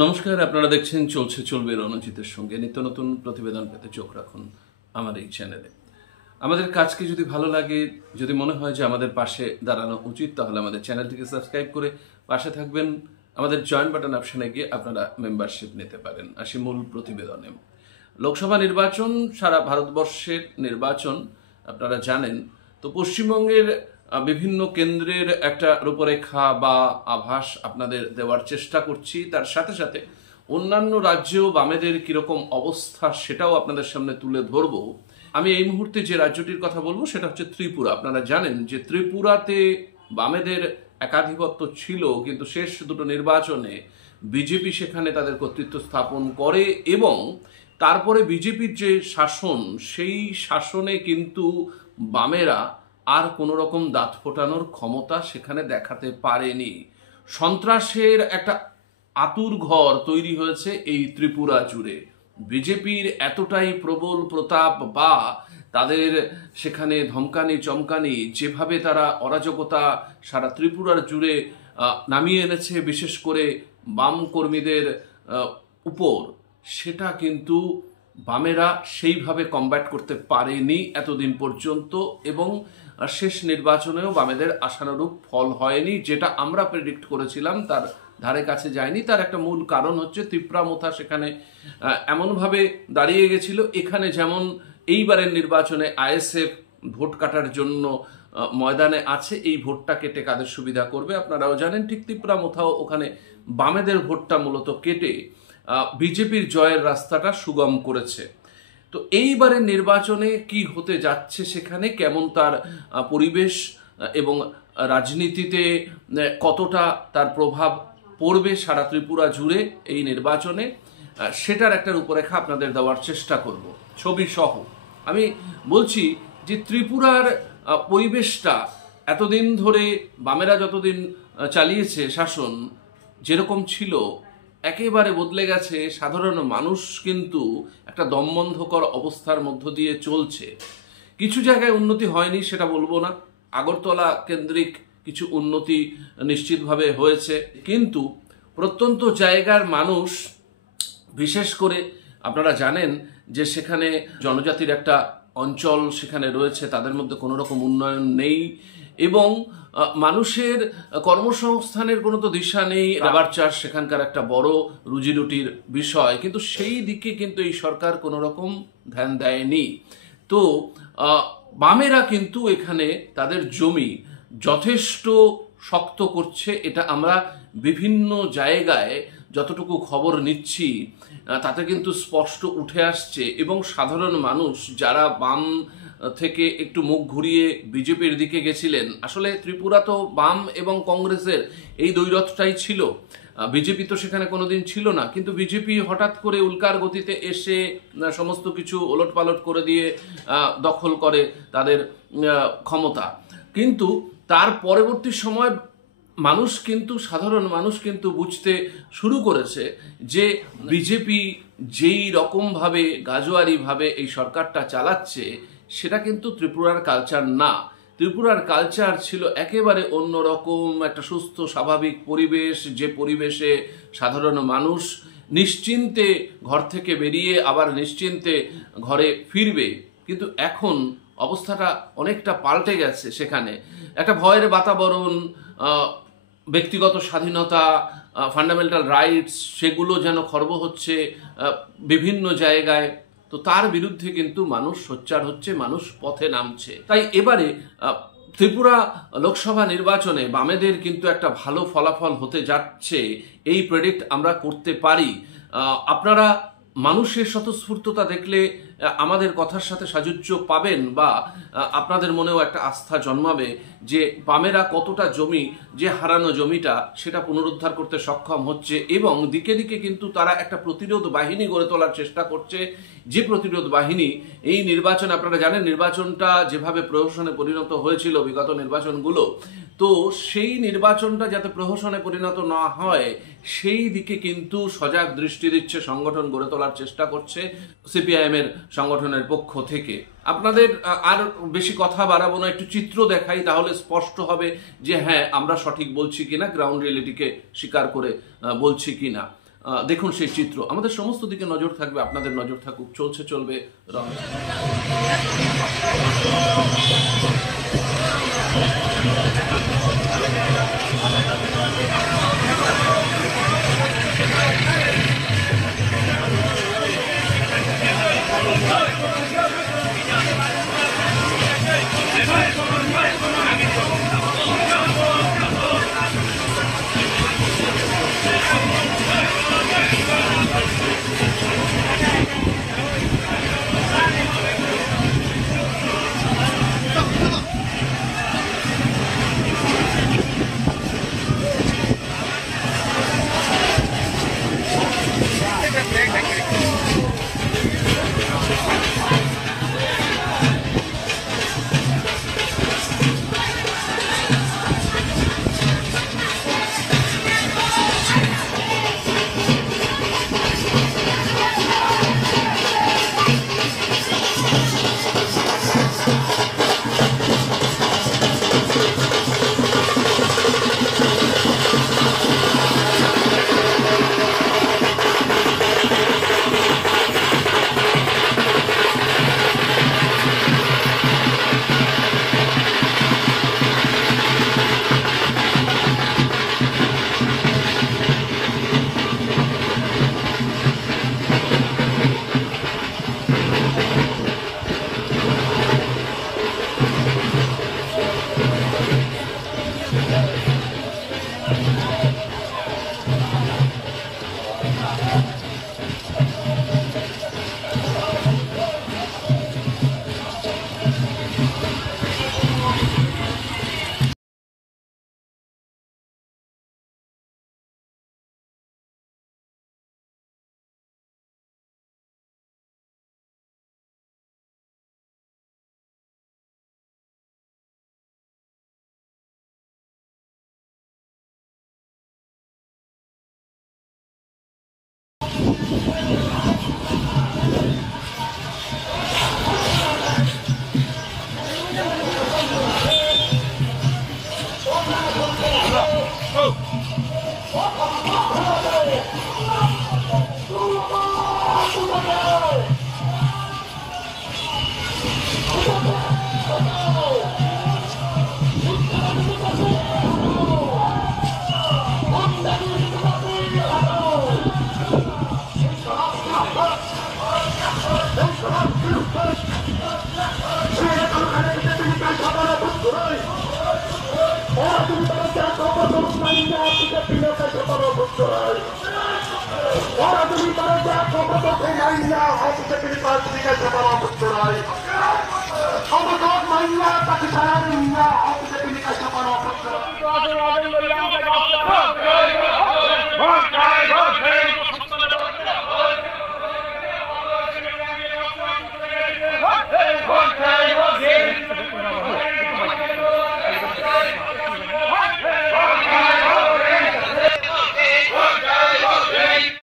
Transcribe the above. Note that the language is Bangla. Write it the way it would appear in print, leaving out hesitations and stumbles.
নমস্কার, আপনারা দেখছেন চলছে চলবে রণজিতের সঙ্গে। নিত্য নতুন প্রতিবেদন পেতে চোখ রাখুন আমার এই চ্যানেলে। আমাদের কাজকে যদি ভালো লাগে, যদি মনে হয় যে আমাদের পাশে দাঁড়ানো উচিত, তাহলে আমাদের চ্যানেলটিকে সাবস্ক্রাইব করে পাশে থাকবেন। আমাদের জয়েন বাটন অপশনে গিয়ে আপনারা মেম্বারশিপ নিতে পারেন। আসি মূল প্রতিবেদনে। লোকসভা নির্বাচন, সারা ভারতবর্ষের নির্বাচন আপনারা জানেন। তো পশ্চিমবঙ্গের বিভিন্ন কেন্দ্রের একটা রূপরেখা বা আভাস আপনাদের দেওয়ার চেষ্টা করছি। তার সাথে সাথে অন্যান্য রাজ্যেও বামেদের কিরকম অবস্থা সেটাও আপনাদের সামনে তুলে ধরবো। আমি এই মুহূর্তে যে রাজ্যটির কথা বলবো সেটা হচ্ছে ত্রিপুরা। আপনারা জানেন যে ত্রিপুরাতে বামেদের একাধিপত্য ছিল, কিন্তু শেষ দুটো নির্বাচনে বিজেপি সেখানে তাদের কর্তৃত্ব স্থাপন করে এবং তারপরে বিজেপির যে শাসন, সেই শাসনে কিন্তু বামেরা আর কোনো রকম দাঁত ফোটানোর ক্ষমতা সেখানে দেখাতে পারেনি। সন্ত্রাসের একটা আতুর ঘর তৈরি হয়েছে এই ত্রিপুরা জুড়ে। বিজেপির এতটাই প্রবল প্রতাপ বা তাদের সেখানে ধমকানি চমকানি, যেভাবে তারা অরাজকতা সারা ত্রিপুরার জুড়ে নামিয়ে এনেছে, বিশেষ করে বাম কর্মীদের উপর, সেটা কিন্তু বামেরা সেইভাবে কমব্যাট করতে পারেনি এতদিন পর্যন্ত। এবং শেষ নির্বাচনেও বামেদের আশানুরূপ ফল হয়নি। যেটা আমরা প্রেডিক্ট করেছিলাম তার ধারে কাছে যায়নি। তার একটা মূল কারণ হচ্ছে ত্রিপুরা সেখানে এমনভাবে দাঁড়িয়ে গেছিল, এখানে যেমন এইবারের নির্বাচনে আইএসএফ ভোট কাটার জন্য ময়দানে আছে, এই ভোটটা কেটে কাদের সুবিধা করবে আপনারাও জানেন। ঠিক ত্রিপুরা ওখানে বামেদের ভোটটা মূলত কেটে বিজেপির জয়ের রাস্তাটা সুগম করেছে। তো এইবারের নির্বাচনে কি হতে যাচ্ছে, সেখানে কেমন তার পরিবেশ এবং রাজনীতিতে কতটা তার প্রভাব পড়বে সারা ত্রিপুরা জুড়ে এই নির্বাচনে, সেটার একটা রূপরেখা আপনাদের দেওয়ার চেষ্টা করব ছবি সহ। আমি বলছি যে ত্রিপুরার পরিবেশটা এতদিন ধরে বামেরা যতদিন চালিয়েছে শাসন, যেরকম ছিল একেবারে বদলে গেছে। সাধারণ মানুষ কিন্তু একটা দমবন্ধকর অবস্থার মধ্য দিয়ে চলছে। কিছু জায়গায় উন্নতি হয়নি সেটা বলবো না, আগরতলা কেন্দ্রিক কিছু উন্নতি নিশ্চিতভাবে হয়েছে, কিন্তু প্রত্যন্ত জায়গার মানুষ, বিশেষ করে আপনারা জানেন যে সেখানে জনজাতির একটা অঞ্চল সেখানে রয়েছে, তাদের মধ্যে কোনো রকম উন্নয়ন নেই এবং মানুষের কর্মসংস্থানের কোনো তো দিশা নেই। রাবার চাষ সেখানকার একটা বড় রুজিরুটির বিষয়, কিন্তু সেই দিকে কিন্তু এই সরকার কোনো রকম ধ্যান দেয়নি। তো বামেরা কিন্তু এখানে তাদের জমি যথেষ্ট শক্ত করছে, এটা আমরা বিভিন্ন জায়গায় যতটুকু খবর নিচ্ছি তাতে কিন্তু স্পষ্ট উঠে আসছে। এবং সাধারণ মানুষ যারা বাম থেকে একটু মুখ ঘুরিয়ে বিজেপির দিকে গেছিলেন, আসলে ত্রিপুরা তো বাম এবং কংগ্রেসের এই দ্বৈরথটাই ছিল, বিজেপি তো সেখানে কোনোদিন ছিল না। কিন্তু বিজেপি হঠাৎ করে উল্কার গতিতে এসে সমস্ত কিছু ওলটপালট করে দিয়ে দখল করে তাদের ক্ষমতা। কিন্তু তার পরবর্তী সময় মানুষ কিন্তু, সাধারণ মানুষ কিন্তু বুঝতে শুরু করেছে যে বিজেপি যেই রকমভাবে গাজোয়ারিভাবে এই সরকারটা চালাচ্ছে, সেটা কিন্তু ত্রিপুরার কালচার না। ত্রিপুরার কালচার ছিল একেবারে অন্যরকম, একটা সুস্থ স্বাভাবিক পরিবেশ, যে পরিবেশে সাধারণ মানুষ নিশ্চিন্তে ঘর থেকে বেরিয়ে আবার নিশ্চিন্তে ঘরে ফিরবে। কিন্তু এখন অবস্থাটা অনেকটা পাল্টে গেছে। সেখানে একটা ভয়ের বাতাবরণ, ব্যক্তিগত স্বাধীনতা, ফান্ডামেন্টাল রাইটস, সেগুলো যেন খর্ব হচ্ছে বিভিন্ন জায়গায়। তো তার বিরুদ্ধে কিন্তু মানুষ সোচ্চার হচ্ছে, মানুষ পথে নামছে। তাই এবারে ত্রিপুরা লোকসভা নির্বাচনে বামেদের কিন্তু একটা ভালো ফলাফল হতে যাচ্ছে, এই প্রেডিক্ট আমরা করতে পারি। আপনারা মানুষের স্বতঃস্ফূর্ততা দেখলে আমাদের কথার সাথে সাযুজ্য পাবেন বা আপনাদের মনেও একটা আস্থা জন্মাবে যে বামেরা কতটা জমি, যে হারানো জমিটা, সেটা পুনরুদ্ধার করতে সক্ষম হচ্ছে। এবং দিকে দিকে কিন্তু তারা একটা প্রতিরোধ বাহিনী গড়ে তোলার চেষ্টা করছে, যে প্রতিরোধ বাহিনী এই নির্বাচনে, আপনারা জানেন নির্বাচনটা যেভাবে প্রহসনে পরিণত হয়েছিল বিগত নির্বাচনগুলো, তো সেই নির্বাচনটা যাতে প্রহসনে পরিণত না হয় সেই দিকে কিন্তু সজাগ দৃষ্টি দিচ্ছে, সংগঠন গড়ে তোলার চেষ্টা করছে সিপিআইএম এর সংগঠনের পক্ষ থেকে। আপনাদের আর বেশি কথা বাড়াবো না, একটু চিত্র দেখাই, তাহলে স্পষ্ট হবে যে হ্যাঁ আমরা সঠিক বলছি কিনা, গ্রাউন্ড রিয়েলিটিকে স্বীকার করে বলছি কিনা। দেখুন সেই চিত্র। আমাদের সমস্ত দিকে নজর থাকবে, আপনাদের নজর থাকুক। চলছে চলবে Ramzan. Pakisalan niya ako sa pinikasapan ng